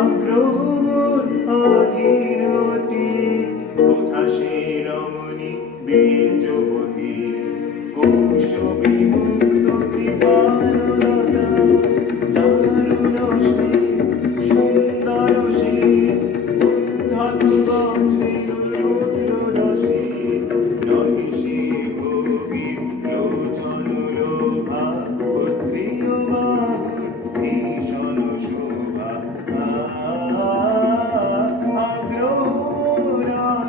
আগ্রহ অধীরতি কোথা সে রমণী বীর্যবতী কৌশবী মুক্ত কৃপালতা দারুণ সে সুন্দর সে উদ্ধত বজ্রের রুদ্রদশে নহি সে ভোগী লোচন লোভা ক্ষত্রিয় বাহুর ভীষণ শোভা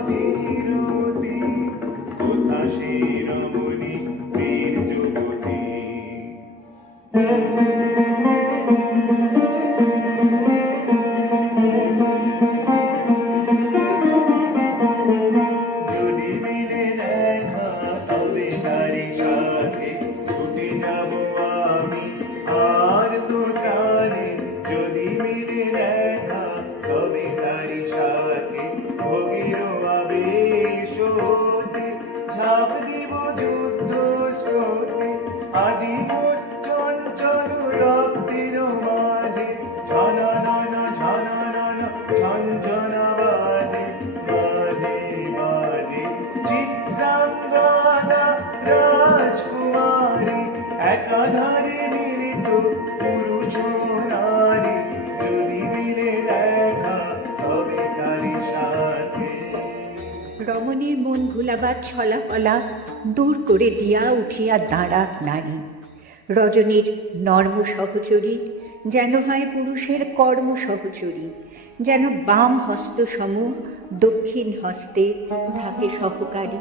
আগ্রহরাধিরতি কোথা সে রমণী বীর্যবতী যদি মিলে দেখা তবে তারি সাথে ছুটে যাব আমি আর তো প্রাণে যদি মিলে দেখা তবে তারি সাথে ভোগের আবেশ হতে ঝাঁপ দিব যুদ্ধ স্রোতে আজীব চঞ্চল রক্তের মাঝে ঝননন ঝননন ঝঞ্ঝনা বাজে বাজে বাজে চিত্রাঙ্গদা রাজকুমারী একাধারে মিলিত পুরুষ নারী যদি মিলে দেখা তবে তারি সাথে। রমণীর মন ভুলাবার ছলাকলা দূর করে দিয়া উঠিয়া দাঁড়াক নারী। রজনীর নর্ম সহচরী যেন হয় পুরুষের কর্ম সহচরী, যেন বাম হস্ত সম দক্ষিণ হস্তে থাকে সহকারী।